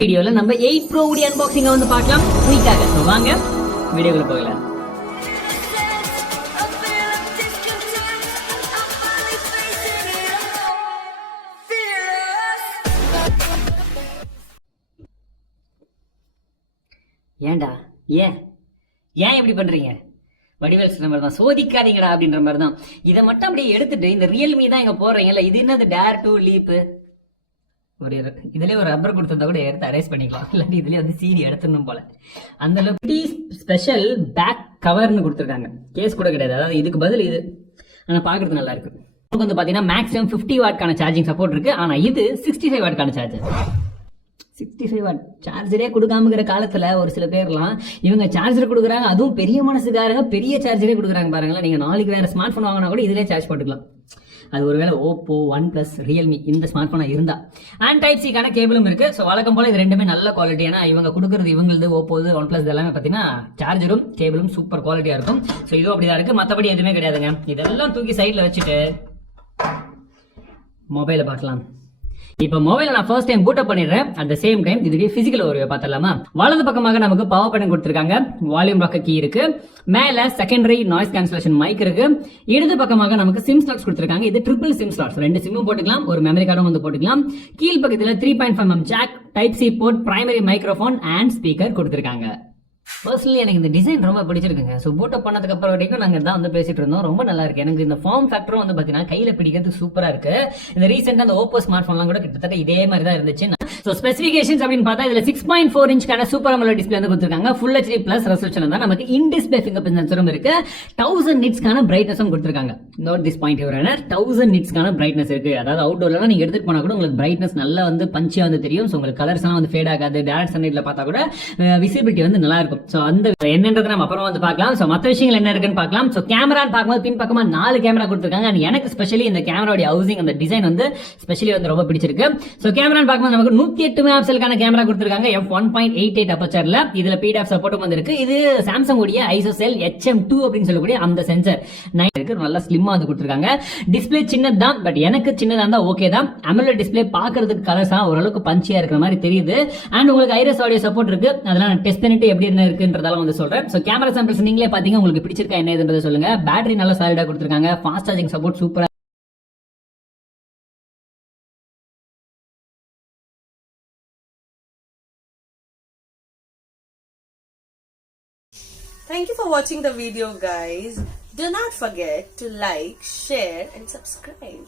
வீடியோல நம்ம 8 Pro உடைய அன்பாக்சிங்க வந்து பார்க்கலாம் குயிக்காக. சோ வாங்க வீடியோக்குள்ள போகலாம். ஏன்டா ஏன் இப்படி பண்றீங்க? வடிவேல் சொன்ன மாதிரி தான், சோதிக்காதீங்கடா அப்படின்ற மாதிரி தான். இதை மட்டும் அப்படியே எடுத்துட்டு இந்த ரியல்மி தான் இங்க போடுறீங்கல்ல, இது என்னது டேர் டு லீப், ஒரு இதுலேயே ஒரு ரப்பர் கொடுத்தா கூட எடுத்து அரேஸ் பண்ணிக்கலாம், இல்லாட்டி இதுலேயே வந்து சீடி எடுத்துடணும் போல. அந்த அளவுக்கு ஸ்பெஷல் பேக் கவர்னு கொடுத்துருக்காங்க, கேஸ் கூட கிடையாது. அதாவது இதுக்கு பதில் இது, ஆனால் பார்க்கறது நல்லா இருக்கு. நமக்கு வந்து பார்த்தீங்கன்னா மேக்ஸிமம் 50 வாட்கான சார்ஜிங் சப்போர்ட் இருக்கு, ஆனால் இது 65 வாட்கான சார்ஜர். 65 வாட் சார்ஜரே கொடுக்காமங்கிற காலத்துல ஒரு சில பேர்லாம் இவங்க சார்ஜர் கொடுக்குறாங்க, அதுவும் பெரிய மனசுக்காரங்க பெரிய சார்ஜரே கொடுக்குறாங்க பாருங்களேன். நீங்க நாளைக்கு வேற ஸ்மார்ட் போன் வாங்கினா கூட இதுலேயே சார்ஜ் போட்டுக்கலாம். அது ஒருவேளை ஓப்போ, ஒன் பிளஸ், ரியல்மி இந்த ஸ்மார்ட் போனா இருந்தா. அண்ட் டைப் சிக்கான கேபிளும் இருக்கு. ஸோ வழக்கம் போல இது ரெண்டுமே நல்ல குவாலிட்டி. ஏன்னா இவங்க கொடுக்குறது இவங்களது ஓப்போது, ஒன் பிளஸ் எல்லாமே பார்த்தீங்கன்னா சார்ஜரும் கேபிளும் சூப்பர் குவாலிட்டியா இருக்கும். ஸோ இதுவும் அப்படிதான் இருக்கு, மற்றபடி எதுவுமே கிடையாதுங்க. இதெல்லாம் தூக்கி சைட்ல வச்சுட்டு மொபைலை பார்க்கலாம். இப்போ மொபைல நான் ஃபர்ஸ்ட் டைம் பூட் அப் பண்ணிடுறேன். அட் த சேம் டைம் இதுக்கு பிசிக்கல் ஒரு பார்த்தலாமா. வலது பக்கமாக நமக்கு பவர் பட்டன் கொடுத்துருக்காங்க, வால்யூம் ராக் கீ இருக்கு, மேல செகண்டரி நாய்ஸ் கேன்சலேஷன் மைக் இருக்கு. இடது பக்கமாக நமக்கு சிம் ஸ்லாட்ஸ் கொடுத்துருக்காங்க. இது ட்ரிபிள் சிம் ஸ்லாட்ஸ், 2 சிம்மும் போட்டுக்கலாம், ஒரு மெமரி கார்டும் வந்து போட்டுக்கலாம். கீழ் பக்கத்தில் 3.5mm jack, type C port, primary microphone and speaker கொடுத்துருக்காங்க. பர்சனலி எனக்கு இந்த டிசைன் ரொம்ப பிடிச்சிருக்குங்க. ஸோ பூட் அப் பண்ணதுக்கு அப்புறம் வரைக்கும் நாங்கள் தான் வந்து பேசிட்டு இருந்தோம், ரொம்ப நல்லா இருக்கு. எனக்கு இந்த ஃபார்ம் ஃபேக்டரும் வந்து பார்த்தீங்கன்னா கையில பிடிக்கிறதுக்கு சூப்பரா இருக்கு. இந்த ரீசெண்டாக அந்த ஓப்போ ஸ்மார்ட் போன்லாம் கூட கிட்டத்தட்ட இதே மாதிரி தான் இருந்துச்சு. ஸோ ஸ்பெசிஃபிகேஷன்ஸ் அப்படின்னு பார்த்தா இதுல 6.4 இன்ச்க்கான சூப்பர் அமோலட் டிஸ்பிளே வந்து கொடுத்துருக்காங்க. ஃபுல் HD பிளஸ் ரெசல்யூஷன் தான். நமக்கு இன் டிஸ்பிளே ஃபிங்கர் பிரிண்ட் சென்சரும் இருக்கு. 1000 நிட்ஸ்க்கான பிரைட்னஸும் கொடுத்துருக்காங்க. நோட் திஸ் பாயிண்ட் யுவர் 1000 நிட்ஸ்க்கான பிரைட்னஸ் இருக்கு. அதாவது அவுட்டோர்லாம் நீங்க எடுத்துட்டு போனா கூட உங்களுக்கு பிரைட்னஸ் நல்லா வந்து பஞ்சியா வந்து தெரியும். ஸோ உங்களுக்கு கலர்ஸ் எல்லாம் வந்து ஃபேட் ஆகாது. டைரக்ட் சன்லைட்ல பார்த்தா கூட விசிபிலிட்டி வந்து நல்லா இருக்கும். ஸோ அந்த என்னன்றது நம்ம அப்புறம் வந்து பார்க்கலாம். ஸோ மற்ற விஷயங்கள் என்ன இருக்குன்னு பார்க்கலாம். ஸோ கேமரான்னு பார்க்கும்போது பின் பக்கமா 4 கேமரா கொடுத்துருக்காங்க. அண்ட் எனக்கு ஸ்பெஷலி இந்த கேமராவுடைய ஹவுசிங், அந்த டிசைன் வந்து ஸ்பெஷலி வந்து ரொம்ப பிடிச்சிருக்கு. ஸோ கேமரான்னு பார்க்கும்போது நமக்கு 108 மெகாபிக்சலுக்கான கேமரா கொடுத்துருக்காங்க, f1.88 அப்பச்சர்ல. இதுல PDF சப்போர்ட்டும் வந்திருக்கு. இது சாம்சங் உடைய ஐசோசெல் HM2 அப்படின்னு சொல்லக்கூடிய அந்த சென்சர் இருக்கு, நல்லா ஸ்லிம்மா வந்து கொடுத்துருக்காங்க. டிஸ்பிளே சின்னது தான், பட் எனக்கு சின்னதா இருந்தா ஓகே தான். அமோலட் டிஸ்பிளே பார்க்கிறதுக்கு கலர்ஸா ஓரளவுக்கு பஞ்சியா இருக்கிற மாதிரி தெரியுது. அண்ட் உங்களுக்கு ஐரிஸ் ஆடியோ சப்போர்ட் இருக்கு. அதெல்லாம் நான் டெஸ்ட் பண்ணிட்டு எப்படி என்ன இருக்குன்றதால வந்து சொல்றேன். சோ கேமரா சாம்பிள்ஸ் நீங்களே பாத்தீங்க, உங்களுக்கு பிடிச்சிருக்கா என்ன ஏதுன்றதை சொல்லுங்க. பேட்டரி நல்லா சாலிடா கொடுத்துருக்காங்க, ஃபாஸ்ட் சார்ஜிங் சப்போர்ட் சூப்பரா. Thank you for watching the video, guys. Do not forget to like, share and subscribe.